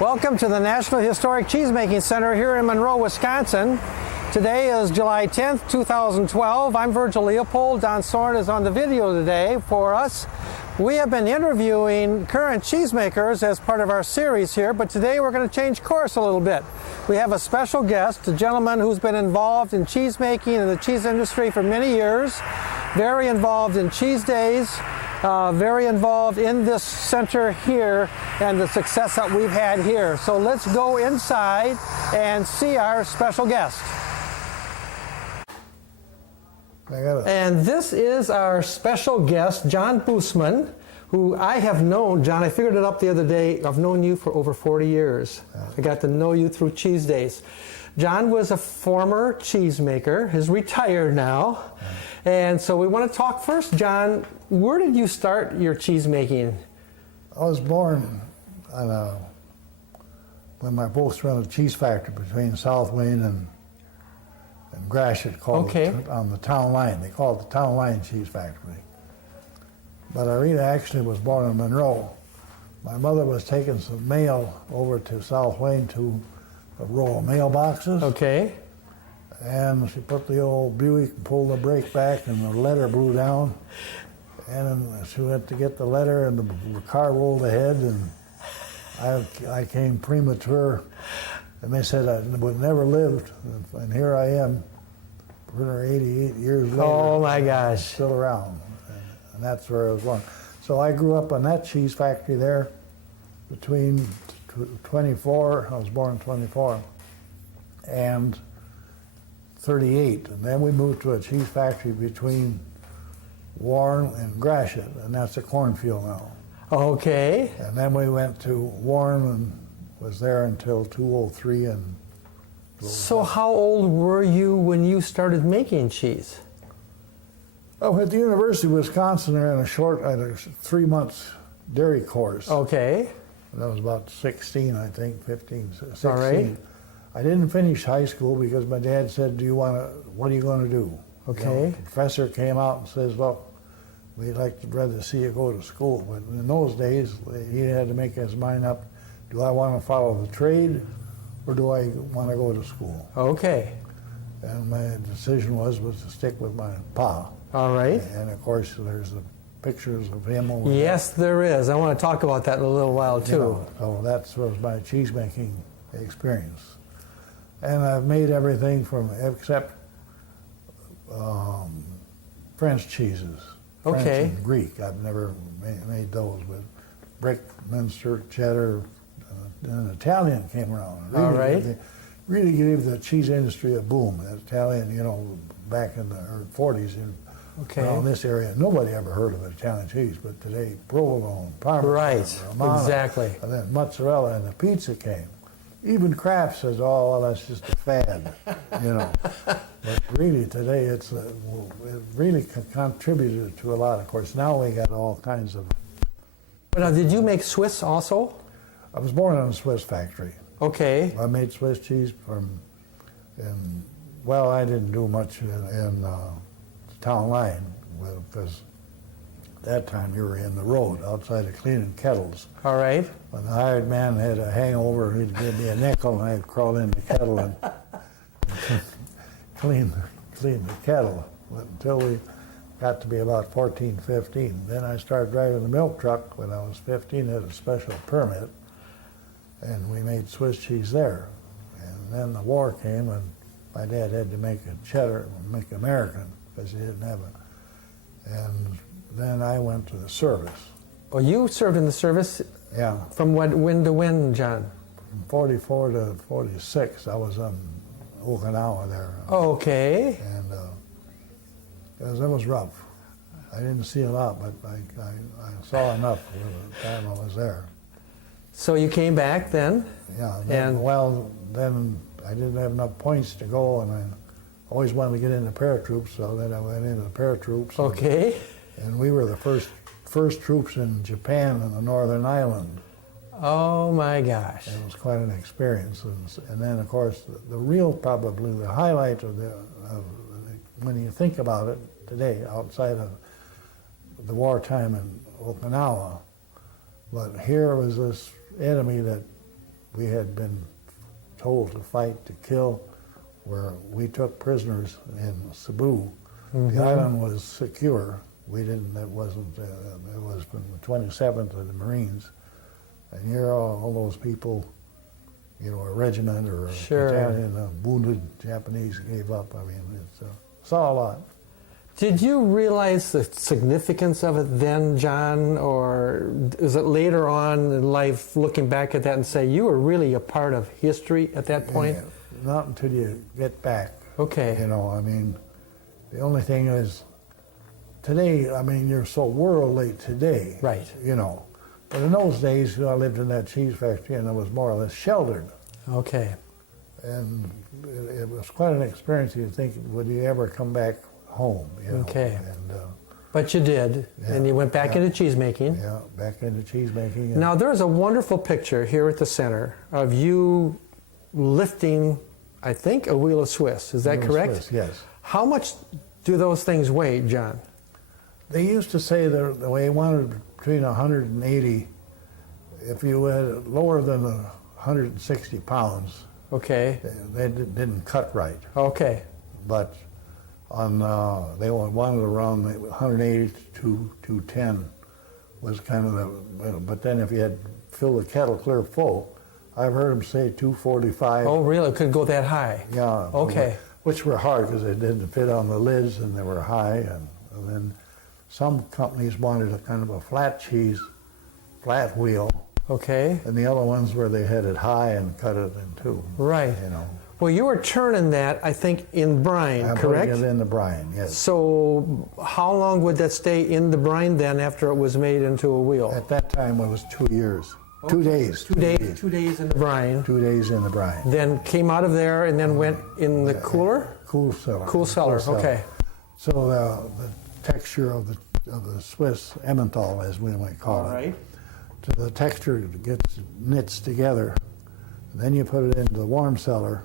Welcome to the National Historic Cheesemaking Center here in Monroe, Wisconsin. Today is July 10th, 2012. I'm Virgil Leopold. Don Soren is on the video today for us. We have been interviewing current cheesemakers as part of our series here, but today we're going to change course a little bit. We have a special guest, a gentleman who's been involved in cheesemaking and the cheese industry for many years, very involved in cheese days, very involved in this center here and the success that we've had here. So let's go inside and see our special guest. And this is our special guest, John Bussman, who I have known. John, I figured it up the other day. I've known you for over 40 years. I got to know you through Cheese Days. John was a former cheesemaker, is retired now. And so we want to talk first, John, where did you start your cheese making? I was born when my folks ran a cheese factory between South Wayne and Gratiot, called on the town line. They called it the town line cheese factory. But I really actually was born in Monroe. My mother was taking some mail over to South Wayne to a row of mailboxes. Okay. And she put the old Buick and pulled the brake back, and the letter blew down. And then she went to get the letter, and the car rolled ahead, and I came premature. And they said I would never lived, and here I am, 88 years later. Oh my gosh! Still around, and that's where I was born. So I grew up on that cheese factory there, between 24. I was born in 24, and 38, and then we moved to a cheese factory between Warren and Gratiot, and that's a cornfield now. Okay. And then we went to Warren and was there until 2003. And so how old were you when you started making cheese? Oh, at the University of Wisconsin, I had a 3-month dairy course. Okay. And that was about 16, I think, 15, 16. All right. I didn't finish high school because my dad said, what are you going to do? Okay. You know, the professor came out and says, well, we'd like to rather see you go to school. But in those days, he had to make his mind up, do I want to follow the trade or do I want to go to school? Okay. And my decision was to stick with my pa. All right. And of course, there's the pictures of him over there. Yes, there is. I want to talk about that in a little while, too. You know, so that was my cheesemaking experience. And I've made everything from, except French cheeses. Okay. French and Greek. I've never made those, but brick, Minster, cheddar, and Italian came around. Really, all right. Really gave the cheese industry a boom. The Italian, you know, back in the 40s around this area, nobody ever heard of Italian cheese, but today, provolone, Parmesan, right, Romano, exactly. And then mozzarella, and the pizza came. Even Kraft says, oh, well, that's just a fad, you know. But really, today, it really contributed to a lot. Of course, now we got all kinds of... But now, did you make Swiss also? I was born in a Swiss factory. Okay. I made Swiss cheese well, I didn't do much in town line, because at that time you were in the road outside of cleaning kettles. All right. When the hired man had a hangover, he'd give me a nickel, and I'd crawl in the kettle and clean the kettle until we got to be about 14, 15. Then I started driving the milk truck when I was 15, had a special permit, and we made Swiss cheese there. And then the war came, and my dad had to make a cheddar, make American, because he didn't have it. And then I went to the service. Oh, you served in the service? Yeah. From when to when, John? From 44 to 46, I was on Okinawa there. Okay. And it was rough. I didn't see a lot, but I saw enough for the time I was there. So you came back then? Yeah. Then I didn't have enough points to go, and I always wanted to get into paratroops, so then I went into the paratroops. Okay. And we were the first troops in Japan in the Northern Island. Oh my gosh. It was quite an experience. And then, of course, probably the highlight of when you think about it today, outside of the wartime in Okinawa, but here was this enemy that we had been told to fight to kill, where we took prisoners in Cebu. The island was secure. We didn't. It wasn't. It was from the 27th of the Marines, and here all those people, you know, a regiment or a battalion of wounded Japanese gave up. I mean, saw a lot. Did you realize the significance of it then, John, or is it later on in life, looking back at that and say you were really a part of history at that point? Yeah, not until you get back. Okay. You know, I mean, the only thing is, today, I mean, you're so worldly today. Right. You know. But in those days, you know, I lived in that cheese factory and I was more or less sheltered. Okay. And it was quite an experience. You think, would you ever come back home? You know? Okay. And, but you did, and you went back into cheesemaking. Yeah, back into cheesemaking. Now, there's a wonderful picture here at the center of you lifting, I think, a wheel of Swiss. Is that correct? Swiss, yes. How much do those things weigh, John? They used to say the way they wanted between 180, if you had lower than 160 pounds, Okay. they didn't cut right. Okay. But on they wanted around 180 to 210 was kind of the. But then if you had filled the kettle clear full, I've heard them say 245. Oh, really? It could go that high? Yeah. Okay. Which were hard because they didn't fit on the lids and they were high, and then some companies wanted a kind of a flat wheel. Okay. And the other ones where they had it high and cut it in two. Right. You know. Well, you were turning that, I think, in brine, I'm correct? putting it in the brine, yes. So how long would that stay in the brine then after it was made into a wheel? At that time, it was 2 years. 2 days. 2 days. 2 days in the brine. 2 days in the brine. Then came out of there and then went in the cooler? Cool cellar. Cool cellar, okay. So the texture of the Swiss Emmental, as we might call it. Right. So the texture knits together. Then you put it into the warm cellar,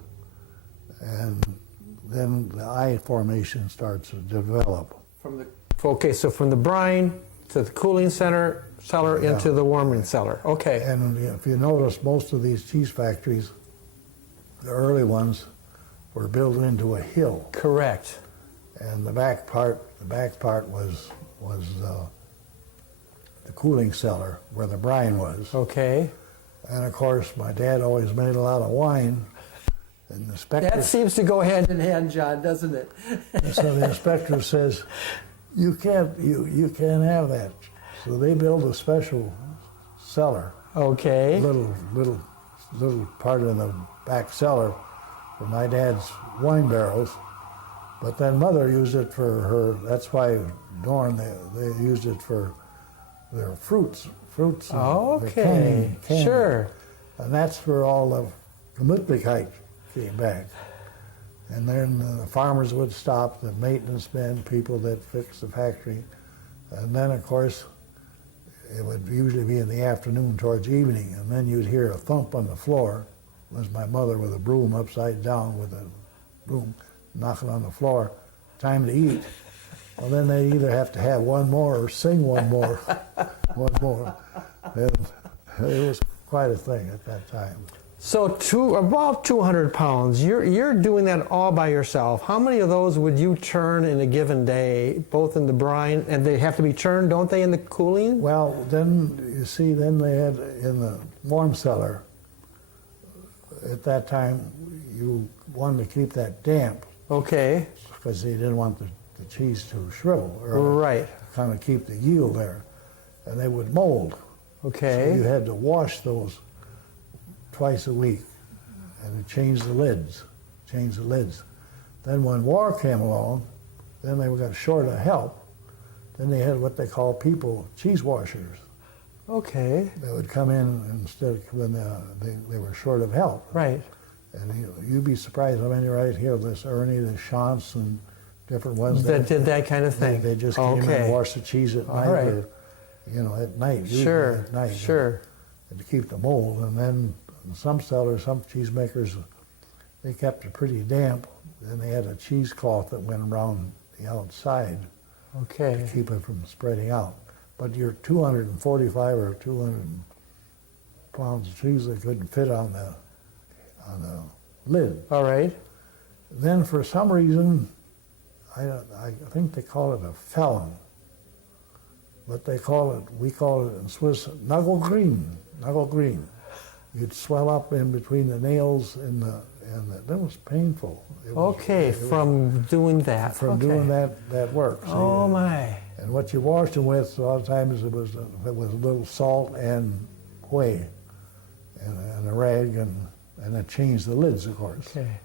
and then the eye formation starts to develop. Okay, so from the brine to the cooling cellar into the warming cellar. Okay. And if you notice, most of these cheese factories, the early ones, were built into a hill. Correct. And the back part was the cooling cellar where the brine was. Okay. And of course, my dad always made a lot of wine. And the inspector, That seems to go hand in hand, John, doesn't it? so the inspector says, you can't have that. So they built a special cellar, Okay. little part of the back cellar for my dad's wine barrels. But then Mother used it for her. That's why Dorn they used it for their fruits. Okay. Candy. Sure. And that's where all the Gemütlichkeit came back. And then the farmers would stop, the maintenance men, people that fixed the factory. And then, of course, it would usually be in the afternoon towards evening, and then you'd hear a thump on the floor. It was my mother with a broom upside down with a broom knocking on the floor. Time to eat. Well, then they either have to have one more or sing one more. One more. And it was quite a thing at that time. So about 200 pounds, you're doing that all by yourself. How many of those would you churn in a given day, both in the brine, and they have to be churned, don't they, in the cooling? Well, then, you see, then they had in the warm cellar, at that time, you wanted to keep that damp. Okay. Because they didn't want the cheese to shrivel. Or Right. kind of keep the yield there. And they would mold. Okay. So you had to wash those twice a week and change the lids. Then when war came along, then they got short of help. Then they had what they call cheese washers. Okay. They would come in instead when they were short of help. Right. And you'd be surprised how many right here, this Ernie, the Chance, and different ones. That did that kind of thing. They just came in and washed the cheese at night, right. or, at night. Sure, at night, sure. And to keep the mold. And then some cellars, some cheesemakers, they kept it pretty damp. Then they had a cheesecloth that went around the outside Okay. to keep it from spreading out. But your 245 or pounds of cheese that couldn't fit on the lid. All right. Then for some reason, I think they call it a felon, but we call it in Swiss knuckle green. You'd swell up in between the nails that was painful. From doing that. From doing that work. Oh my. And what you washed them with, a lot of times it was a little salt and whey and a rag, and that changed the lids, of course. Okay.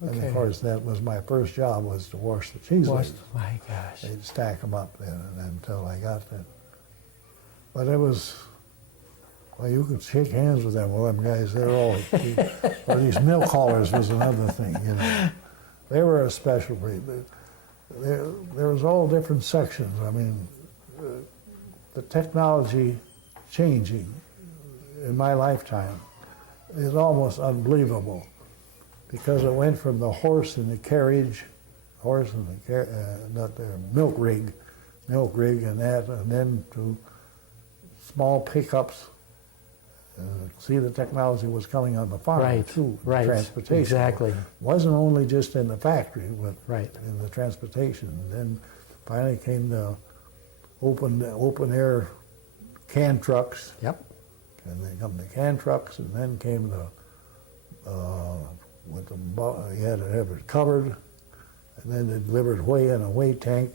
And of course, that was my first job, was to wash the cheese lids. My gosh. They'd stack them up then, until I got that. But it was, well, you could shake hands with them. Well, them guys, they're all, or these milk haulers was another thing, you know. They were a special breed. There was all different sections. I mean, the technology changing in my lifetime is almost unbelievable, because it went from the horse and the carriage, not the milk rig, and that, and then to small pickups. See, the technology was coming on the farm too. Right. Transportation. Exactly. It wasn't only just in the factory, but right. in the transportation. Then finally came the open air can trucks. Yep. And then come the can trucks, and then came the you had to have it covered, and then they delivered whey in a whey tank.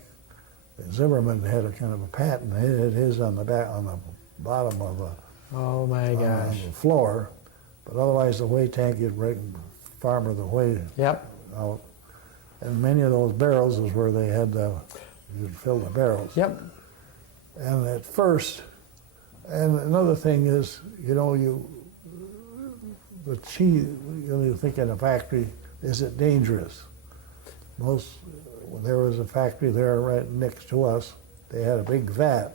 And Zimmerman had a kind of a patent. He had his on the bottom of a. Oh my gosh. On the floor, but otherwise the whey tank, you'd bring farmer the whey out. And many of those barrels is where they had you'd fill the barrels. Yep. And at first, and another thing is, the cheese, you think in a factory, is it dangerous? When there was a factory there right next to us, they had a big vat,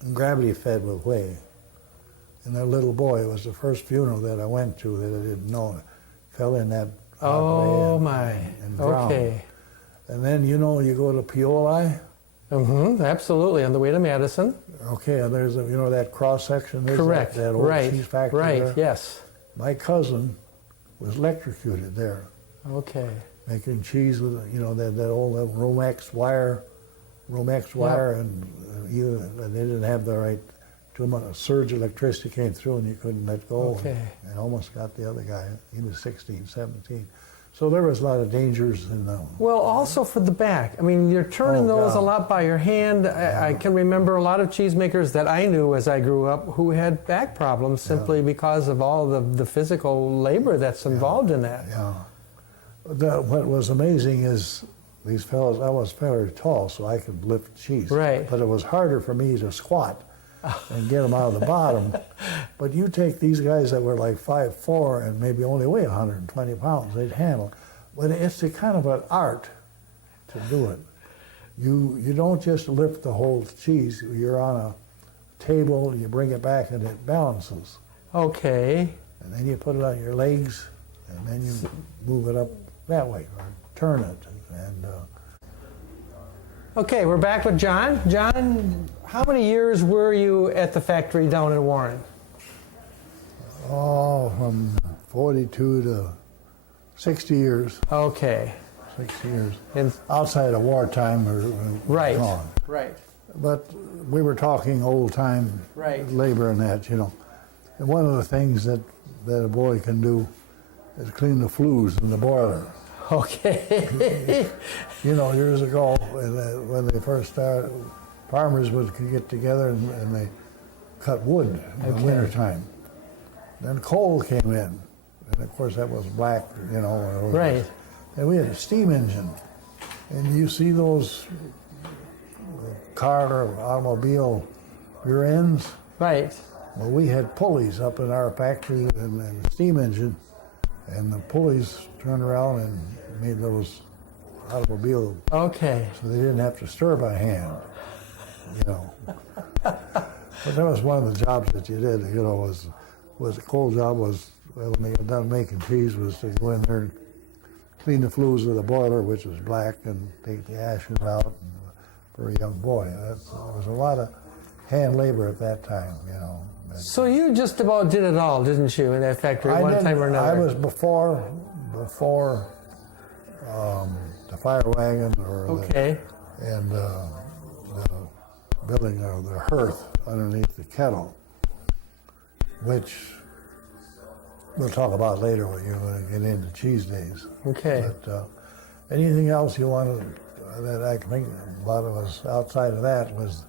and gravity fed with whey. And their little boy, it was the first funeral that I went to that I didn't know, fell in that hot whey and drowned. Okay. And then, you go to Pioli. Absolutely, on the way to Madison. Okay, and there's that cross section. Correct. That old cheese factory there. Yes. My cousin was electrocuted there. Okay. Making cheese with that old Romex wire, and they didn't have the right. Too much surge electricity came through, and you couldn't let go. Okay. And almost got the other guy. He was 16, 17. So there was a lot of dangers in them. Well, also for the back. I mean, you're turning those a lot by your hand. I can remember a lot of cheesemakers that I knew as I grew up who had back problems simply because of all the physical labor that's involved in that. Yeah. What was amazing is these fellows, I was very tall, so I could lift cheese. Right. But it was harder for me to squat and get them out of the bottom. But you take these guys that were like 5'4" and maybe only weigh 120 pounds, they'd handle. But it's a kind of an art to do it. You don't just lift the whole cheese. You're on a table, you bring it back, and it balances. Okay. And then you put it on your legs, and then you move it up that way, or turn it. And Okay, we're back with John. John, how many years were you at the factory down in Warren? From 42 to 60 years. Okay. 60 years. And outside of wartime, right. Gone. Right. But we were talking old-time labor and that, And one of the things that a boy can do is clean the flues in the boiler. Okay. Years ago, when they first started, farmers would get together and they cut wood in the wintertime. Then coal came in, and of course that was black, Right. And we had a steam engine. And you see those car or automobile rear ends? Right. Well, we had pulleys up in our factory and the steam engine, and the pulleys turned around and made those automobile. Okay. So they didn't have to stir by hand, But that was one of the jobs that you did, was a coal job when they got done making cheese, was to go in there and clean the flues of the boiler, which was black, and take the ashes out. And for a young boy, there was a lot of hand labor at that time, So you just about did it all, didn't you, in that factory I one did, time or another? I was before the fire wagon or okay. the building of the hearth underneath the kettle, which we'll talk about later when you're going to get into cheese days. Okay. But anything else you wanted that I can think about was outside of that was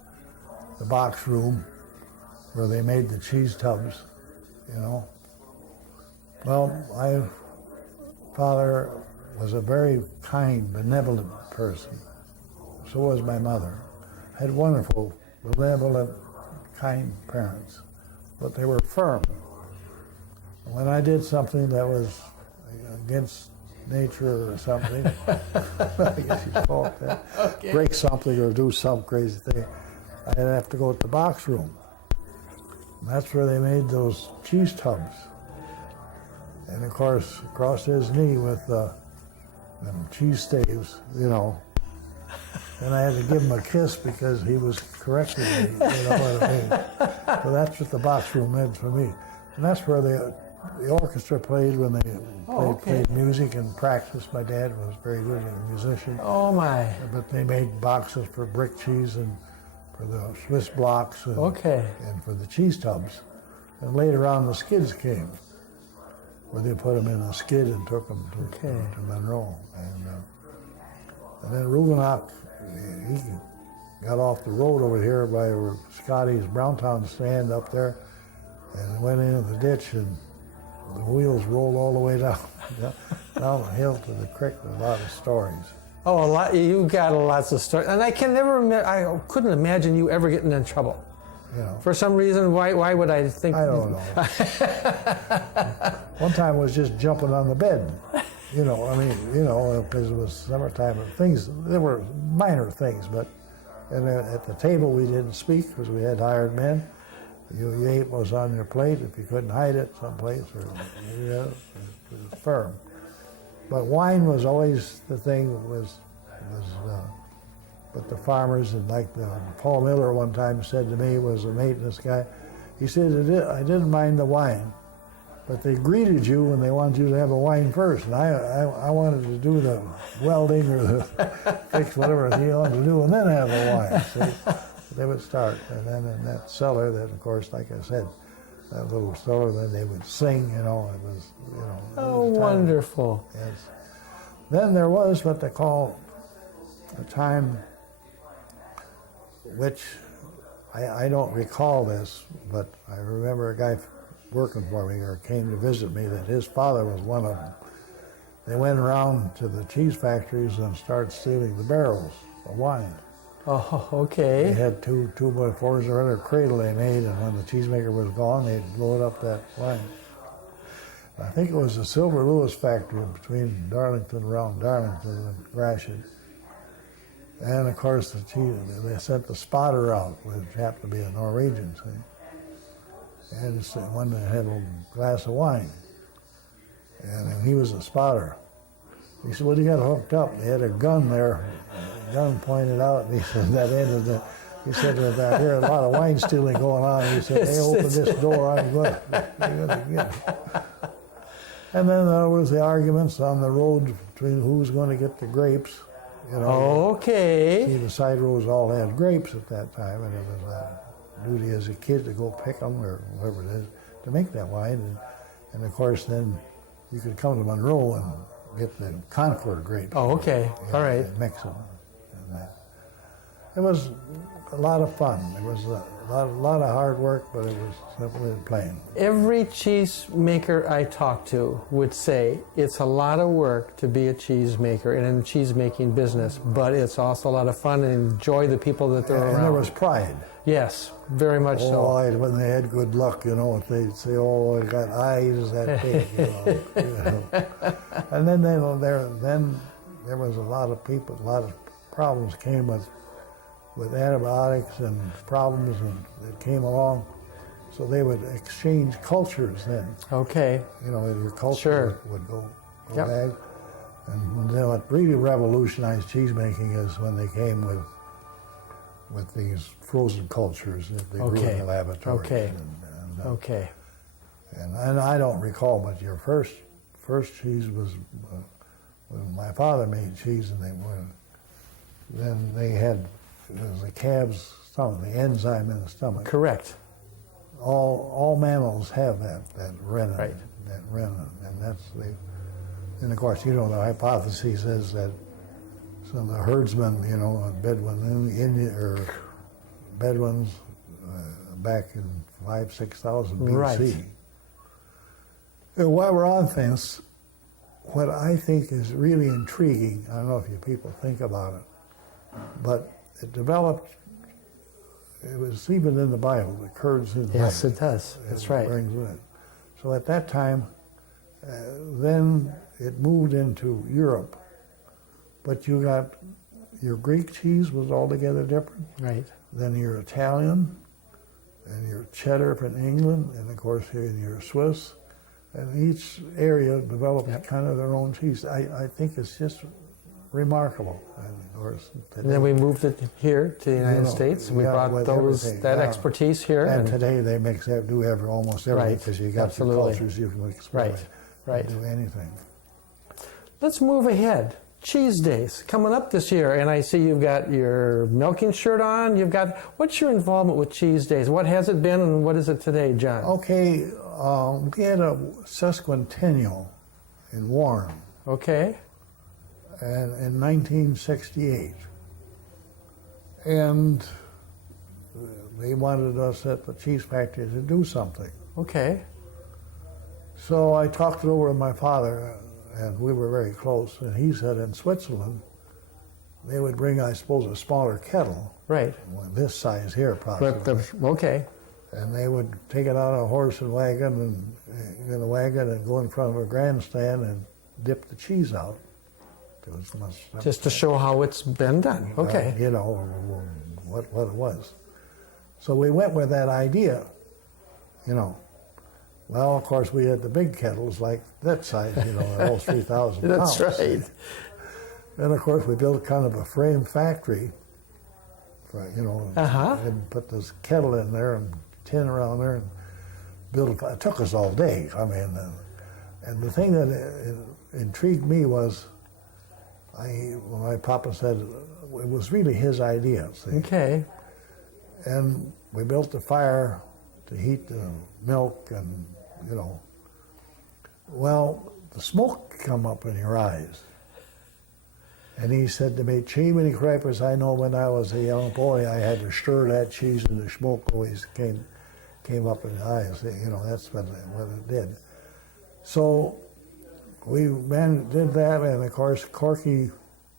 the box room where they made the cheese tubs, you know. Well, my father was a very kind, benevolent person. So was my mother. I had wonderful, benevolent, kind parents, but they were firm. When I did something that was against nature or something, I guess you call it that, okay. break something or do some crazy thing, I'd have to go to the box room. And that's where they made those cheese tubs. And of course, across his knee with them cheese staves, you know. And I had to give him a kiss because he was correcting me, you know what I mean. So that's what the box room meant for me. And that's where the orchestra played when they played music and practiced. My dad was very good as a musician. Oh my. But they made boxes for brick cheese and for the Swiss blocks and, and for the cheese tubs. And later on the skids came, where they put them in a skid and took them to Monroe. And then Rubenock, he got off the road over here by where Scotty's Browntown stand up there and went into the ditch, and the wheels rolled all the way down the hill to the creek with a lot of stories. Oh, a lot. You got lots of stories, and I couldn't imagine you ever getting in trouble. You know, for some reason, why would I think? I don't know. One time was just jumping on the bed. You know, I mean, you know, because it was summertime. There were minor things, but at the table we didn't speak because we had hired men. You ate what was on your plate. If you couldn't hide it someplace, or it was firm. But wine was always the thing. But the farmers, and like Paul Miller one time said to me, was a maintenance guy. He said, I didn't mind the wine, but they greeted you when they wanted you to have a wine first. And I wanted to do the welding or the fix whatever he wanted to do and then have the wine. So they would start. And then in that cellar, that of course, like I said, that little cellar, then they would sing, you know, it was, you know. Oh, wonderful. Yes. Then there was what they call a time which I don't recall this, but I remember a guy working for me or came to visit me that his father was one of them. They went around to the cheese factories and started stealing the barrels of wine. Oh, okay. They had two by fours or other cradle they made, and when the cheesemaker was gone, they'd load up that wine. I think it was the Silver Lewis factory between Darlington, around Darlington and Gratiot. And of course, they sent the spotter out, which happened to be a Norwegian, see. And one that had a glass of wine. And he was a spotter. He said, well, you got hooked up. They had a gun there. The gun pointed out, and he said, that ended the. He said, there's a lot of wine stealing going on. He said, they opened this door, I'm going to get it. And then there was the arguments on the road between who's going to get the grapes. You know, okay. See, the side roads all had grapes at that time, and it was a duty as a kid to go pick them or whatever it is to make that wine. And of course, then you could come to Monroe and get the Concord grapes. Oh, okay. All right. And mix them. And it was a lot of fun. It was a lot of hard work, but it was simply plain. Every cheesemaker I talk to would say it's a lot of work to be a cheesemaker and in the cheesemaking business, but it's also a lot of fun and enjoy the people that they're around. And there was pride. Yes, very much so. When they had good luck, you know, they'd say, "Oh, I got eyes that big," you know. And then there was a lot of problems came with antibiotics and problems that came along. So they would exchange cultures then. Okay. You know, your culture would go back. And then what really revolutionized cheesemaking is when they came with these frozen cultures that they grew in the laboratories. Okay. And Okay. And I don't recall, but your first cheese was when my father made cheese, and then they had the calf's stomach, the enzyme in the stomach. Correct. All mammals have that renin, Right. and that's and of course, the hypothesis is that some of the herdsmen, Bedouins back in 5,000-6,000 BC. Right. And while we're on things, what I think is really intriguing, I don't know if you people think about it, but it developed, it was even in the Bible, the curds in the Yes, it does. That's right. brings with it. So at that time, then it moved into Europe, but you got your Greek cheese was altogether different. Right. Then your Italian, and your cheddar from England, and of course here in your Swiss, and each area developed kind of their own cheese. I think it's just remarkable. And of course, And then we moved it here to the United States. We brought that expertise here. And today they do almost everything because you got your cultures you can experiment. Right. Do anything. Let's move ahead. Cheese Days coming up this year, and I see you've got your milking shirt on. What's your involvement with Cheese Days? What has it been, and what is it today, John? Okay, we had a sesquicentennial in Warren. Okay. And in 1968, and they wanted us at the cheese factory to do something. Okay. So I talked it over with my father, and we were very close, and he said in Switzerland, they would bring, I suppose, a smaller kettle. Right. This size here, possibly. Okay. And they would take it out of a horse and wagon, and in a wagon, and go in front of a grandstand and dip the cheese out. Just to show how it's been done. Okay. What it was. So we went with that idea, Well, of course, we had the big kettles like that size, all 3,000 pounds. That's right. And of course, we built kind of a frame factory, and put this kettle in there and tin around there and built it. It took us all day. I mean, and the thing that intrigued me was, when my papa said it was really his idea. See? Okay. And we built the fire to heat the milk, and well, the smoke come up in your eyes. And he said to me, "Gee, many cripers, I know when I was a young boy, I had to stir that cheese, and the smoke always came up in the eyes. That's what it did." So we did that, and of course, Corky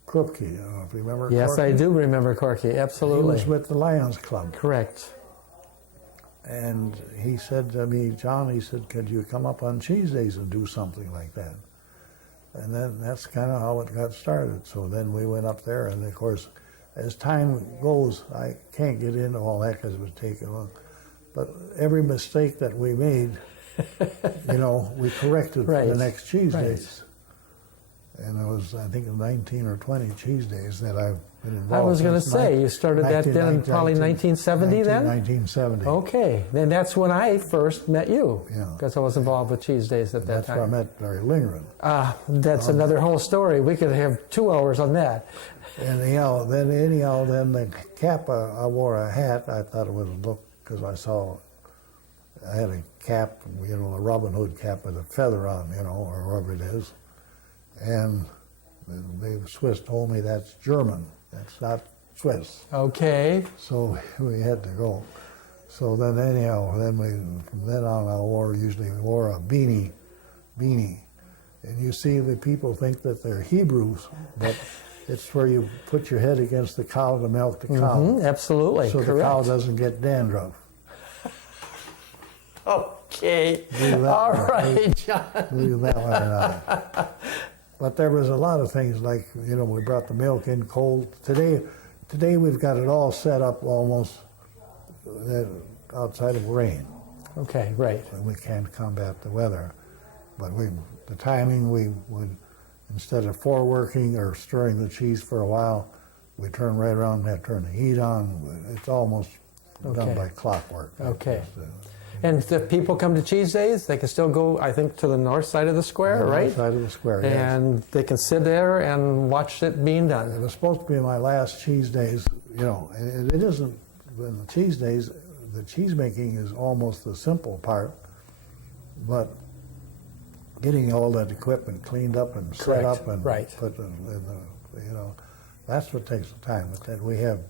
Krupke, I don't know if you remember Yes, Corky. I do remember Corky, absolutely. He was with the Lions Club. Correct. And he said to me, "John," he said, "could you come up on Cheese Days and do something like that?" And then that's kind of how it got started. So then we went up there, and of course, as time goes, I can't get into all that because it was taking long. But every mistake that we made, we corrected for the next Cheese Days. And it was, I think, 19 or 20 Cheese Days that I've been involved. I was going to say, you started that then in probably 1970 then? 1970. Okay, then that's when I first met you. Yeah. Because I was involved with Cheese Days at that time. That's where I met Larry Lindgren. That's another whole story. We could have 2 hours on that. And then the cap, I wore a hat. I thought it was a look, because I had a cap, a Robin Hood cap with a feather on, or whatever it is. And the Swiss told me that's German. That's not Swiss. Okay. So we had to go. So then from then on, I usually wore a beanie. And you see, the people think that they're Hebrews, but it's where you put your head against the cow to milk the cow. Mm-hmm, absolutely, so correct. the cow doesn't get dandruff. Okay. All right, John. Leave that one out. But there was a lot of things like, we brought the milk in cold. Today we've got it all set up almost outside of rain. Okay, right. And we can't combat the weather. But the timing, we would, instead of foreworking or stirring the cheese for a while, we turn right around and have to turn the heat on. It's almost done by clockwork. Okay. And if people come to Cheese Days, they can still go, I think, to the north side of the square, right? North side of the square, yes. And they can sit there and watch it being done. It was supposed to be my last Cheese Days, you know, and it isn't. In the Cheese Days, the cheese making is almost the simple part, but getting all that equipment cleaned up and set up and put in the, you know, that's what takes the time. But then we have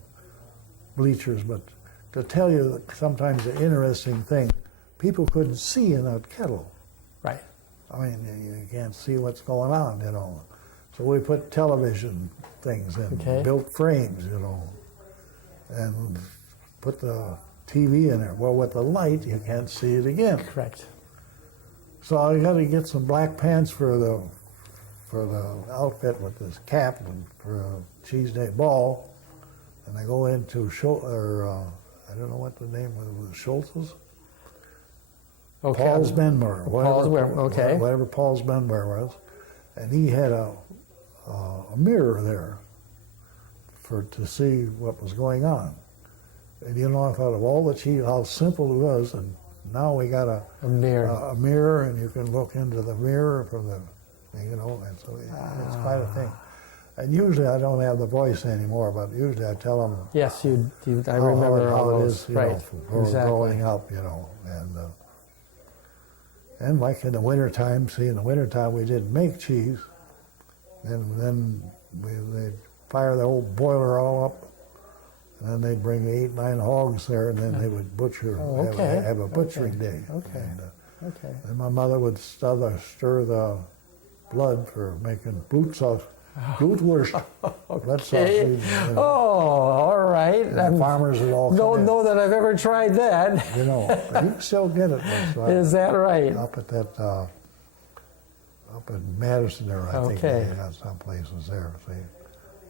bleachers, but to tell you that sometimes the interesting thing, people couldn't see in that kettle. Right. I mean, you can't see what's going on, you know. So we put television things in, built frames, you know, and put the TV in there. Well, with the light, you can't see it again. Correct. So I got to get some black pants for the outfit with this cap and for a Cheese Day ball, and I go into I don't know what the name was, Schultz's? Okay. Paul's Benbar. Whatever Paul's Benbar was. And he had a mirror there to see what was going on. And you know, I thought of all the cheese, how simple it was, and now we got a mirror, and you can look into the mirror from the, you know, and so it's quite a thing. And usually I don't have the voice anymore, but usually I tell them. Yes, I remember how all it those. is, you know, growing up, you know, and like in the wintertime, in the wintertime we didn't make cheese, and then they'd fire the old boiler all up, and then they'd bring 8, 9 hogs there, and then they would butcher, have a butchering day. And my mother would stir the blood for making Blutwurst. Blood sausage. You know. Oh, all right. And farmers would all don't know that I've ever tried that. You know, but you can still get it. Is that right? Up at that, up in Madison there, I think they got some places there. See,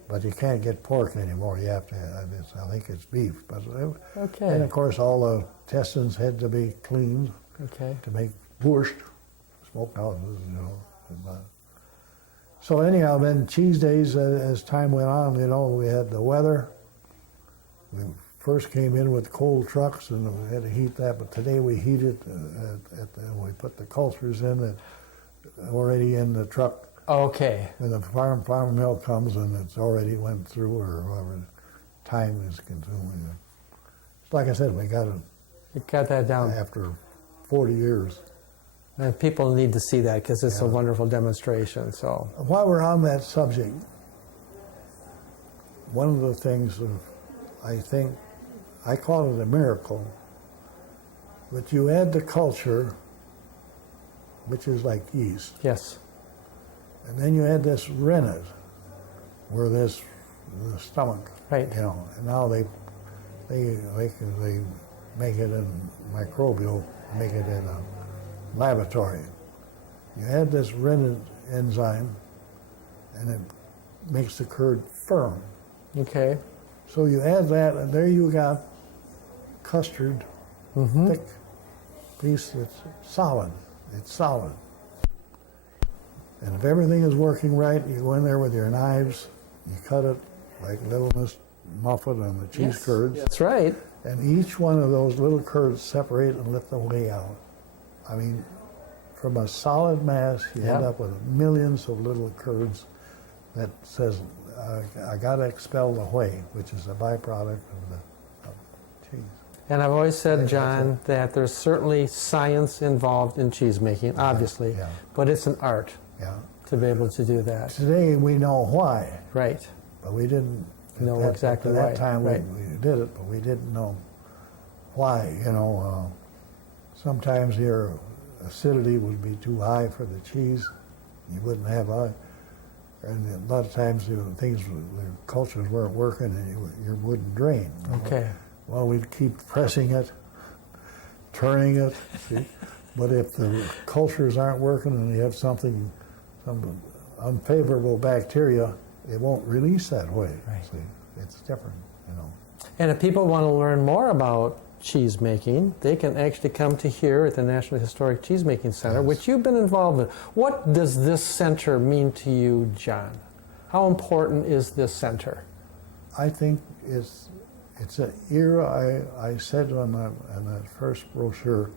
but you can't get pork anymore. You have to. I think it's beef. But and of course, all the intestines had to be cleaned. To make wurst, smokehouses, you know. So anyhow, then Cheese Days, as time went on, you know, we had the weather. We first came in with cold trucks, and we had to heat that. But today we heat it. We put the cultures in that already in the truck. Okay. When the farm mill comes, and it's already went through, or whatever time is consuming. Like I said, we got it. You got that down after 40 years. And people need to see that because it's a wonderful demonstration. So while we're on that subject, one of the things I think, I call it a miracle, but you add the culture, which is like yeast. Yes. And then you add this rennet, where the stomach, right? You know, and now they make it in microbial, make it in a laboratory. You add this rennet enzyme, and it makes the curd firm. Okay. So you add that, and there you got custard, thick piece that's solid. It's solid. And if everything is working right, you go in there with your knives, you cut it like Little Miss Muffet and the cheese curds. That's right. And each one of those little curds separate and let the whey out. I mean, from a solid mass, you end up with millions of little curds that says, I got to expel the whey, which is a byproduct of cheese. And I've always said, John, that there's certainly science involved in cheese making, obviously, but it's an art to be able to do that. Today we know why. Right. But we didn't know exactly why. At that time we did it, but we didn't know why. You know, sometimes your acidity would be too high for the cheese. You wouldn't have and a lot of times the cultures weren't working, and your wouldn't drain. Okay. Well, we'd keep pressing it, turning it. See? But if the cultures aren't working and you have some unfavorable bacteria, it won't release that way. Right. See? It's different, you know. And if people want to learn more about cheese making, they can actually come to here at the National Historic Cheesemaking Center, which you've been involved in. What does this center mean to you, John? How important is this center? I think it's It's an era, I said on that first brochure,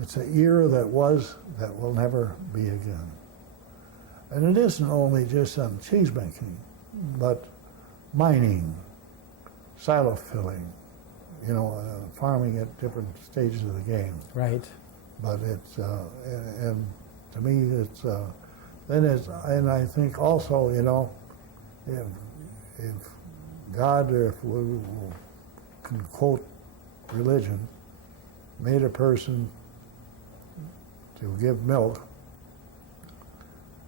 it's an era that was, that will never be again. And it isn't only just on cheesemaking, but mining, silo filling, you know, farming at different stages of the game. Right. But it's, and to me, it's, then it's, and I think also, you know, if God, or if we can quote religion, made a person to give milk,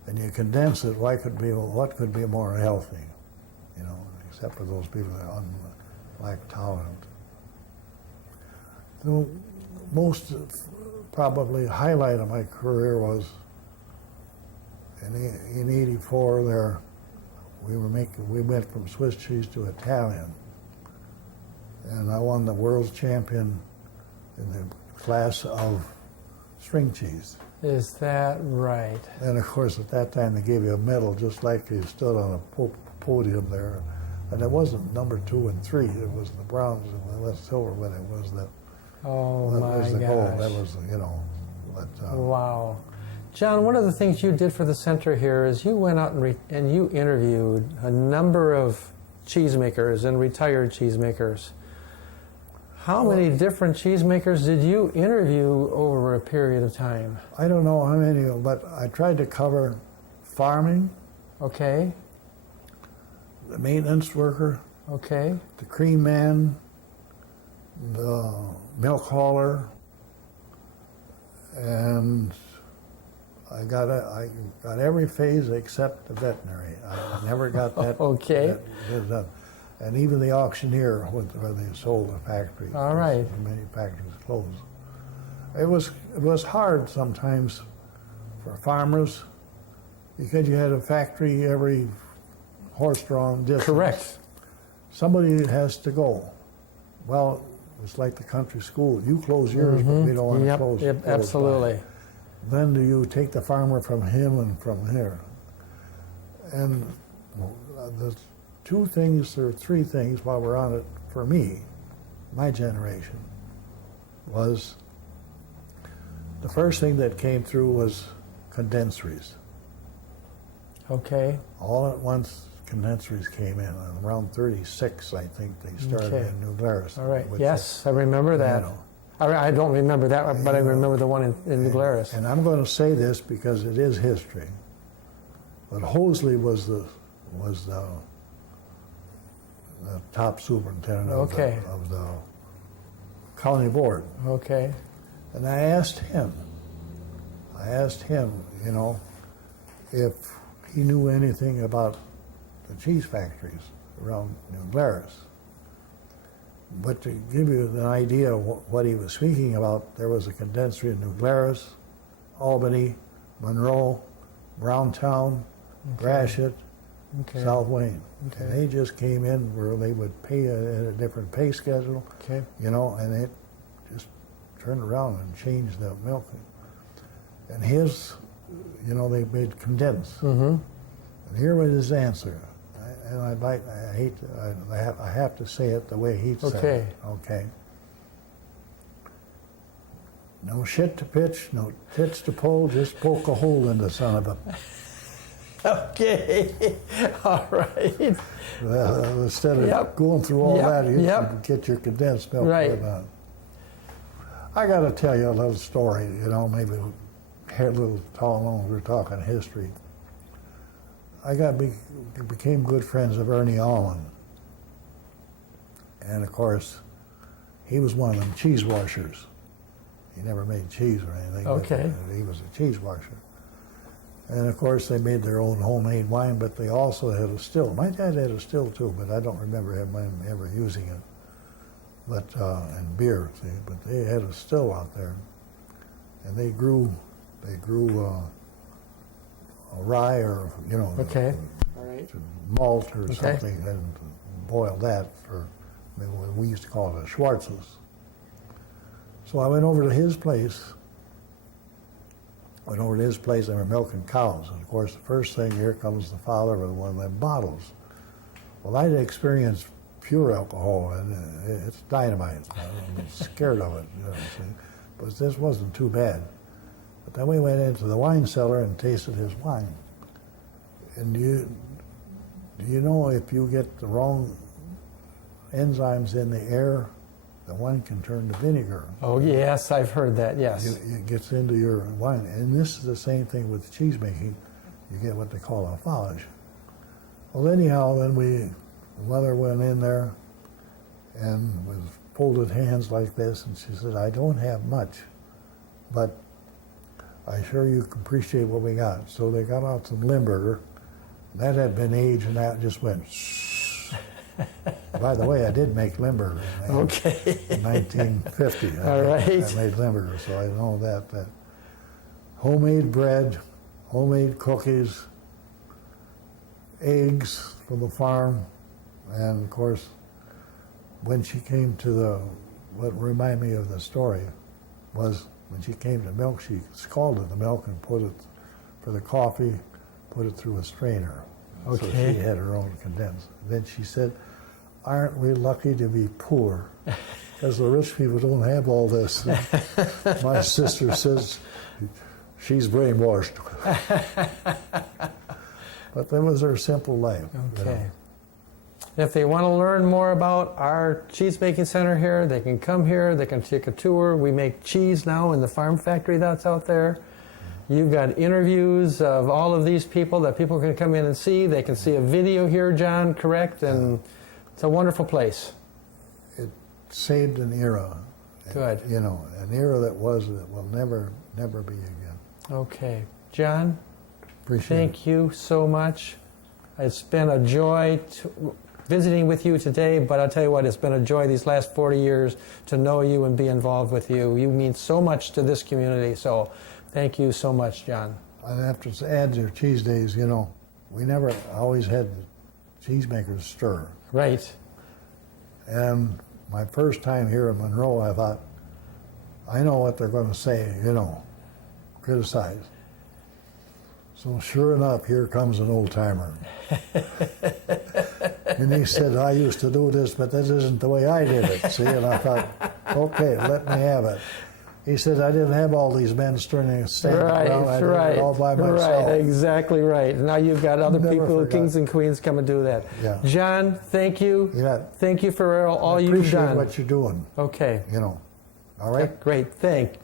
and you condense it, what could be more healthy, you know, except for those people that are lactolerant. The most probably highlight of my career was in '84. There, we went from Swiss cheese to Italian, and I won the world's champion in the class of string cheese. Is that right? And of course, at that time, they gave you a medal just like you stood on a podium there. And it wasn't number 2 and 3, it was the bronze and the silver, but it was the, gold. That was, you know. But, wow. John, one of the things you did for the center here is you went out and you interviewed a number of cheesemakers and retired cheesemakers. How many different cheesemakers did you interview over a period of time? I don't know how many, but I tried to cover farming. Okay. The maintenance worker. Okay. The cream man. The milk hauler. And I got every phase except the veterinary. I never got that. Okay. That, and even the auctioneer, where they sold the factory. All right. Many factories closed. It was hard sometimes for farmers because you had a factory every horse-drawn distance. Correct. Somebody has to go. Well, it's like the country school. You close yours, but we don't want to close. Yep, absolutely. Then do you take the farmer from him and from here? And the 2 things or 3 things while we're on it for me, my generation, was the first thing that came through was condenseries. Okay. All at once, condenseries came in. Around 36, I think, they started in New Glarus. All right. Yes, I remember that. I don't remember that, but I remember the one in New Glarus. And I'm going to say this because it is history. But Hosley was the top superintendent of the county board. Okay. And I asked him, you know, if he knew anything about the cheese factories around New Glarus. But to give you an idea of what he was speaking about, there was a condensery in New Glarus, Albany, Monroe, Browntown, Gratiot, South Wayne. Okay. And they just came in where they would pay at a different pay schedule, you know, and it just turned around and changed the milk. And his, you know, they made condensed. And here was his answer. And I have to say it the way he said it. Okay. No shit to pitch, no tits to pull, just poke a hole in the son of a... Okay, all right. Instead of going through all that, you can get your condensed milk. Right. I got to tell you a little story, you know, maybe a little tall long, we're talking history. I became good friends of Ernie Allman. And of course, he was one of them cheese washers. He never made cheese or anything. Okay. But he was a cheese washer. And of course, they made their own homemade wine, but they also had a still. My dad had a still too, but I don't remember him ever using it. But and beer, see. But they had a still out there, and they grew a rye or malt or something, and boiled that for. We used to call it a Schwartz's. So I went over to his place. They were milking cows. And of course, the first thing, here comes the father with one of them bottles. Well, I'd experienced pure alcohol, and it's dynamite. I'm scared of it, you know, see? But this wasn't too bad. But then we went into the wine cellar and tasted his wine. And do you know if you get the wrong enzymes in the air, the wine can turn to vinegar. Oh, yes, I've heard that, yes. It gets into your wine. And this is the same thing with cheese making. You get what they call a foliage. Well, anyhow, then mother went in there and with folded hands like this, and she said, I don't have much, but I sure you can appreciate what we got. So they got out some Limburger. That had been aged, and that just went shh. By the way, I did make Limburger in 1950. All right. I made Limburger, so I know that. Homemade bread, homemade cookies, eggs from the farm, and of course, when she came to what reminded me of the story was when she came to milk, she scalded the milk and put it, for the coffee, put it through a strainer. Okay. So she had her own condensed. Then she said, aren't we lucky to be poor? Because the rich people don't have all this. My sister says, she's brainwashed. But that was her simple life. Okay. You know. If they want to learn more about our cheese making center here, they can come here, they can take a tour. We make cheese now in the farm factory that's out there. You've got interviews of all of these people that people can come in and see. They can see a video here, John, correct? And it's a wonderful place. It saved an era. Good. You know, an era that will never be again. Okay. John, Appreciate thank you so much. It's been a joy visiting with you today, but I'll tell you what, it's been a joy these last 40 years to know you and be involved with you. You mean so much to this community, so thank you so much, John. I'd have to add to cheese days, you know, we never always had cheesemakers stir. Right. And my first time here in Monroe, I thought, I know what they're going to say, you know, criticize. So sure enough, here comes an old timer. And he said, I used to do this, but this isn't the way I did it. See, and I thought, okay, let me have it. He said, I didn't have all these men standing around. I did it all by myself. Right, exactly right. Now you've got other people, kings and queens, come and do that. Yeah. John, thank you. Yeah. Thank you for all you've done. I appreciate what you're doing. Okay. You know. All right? Great. Thank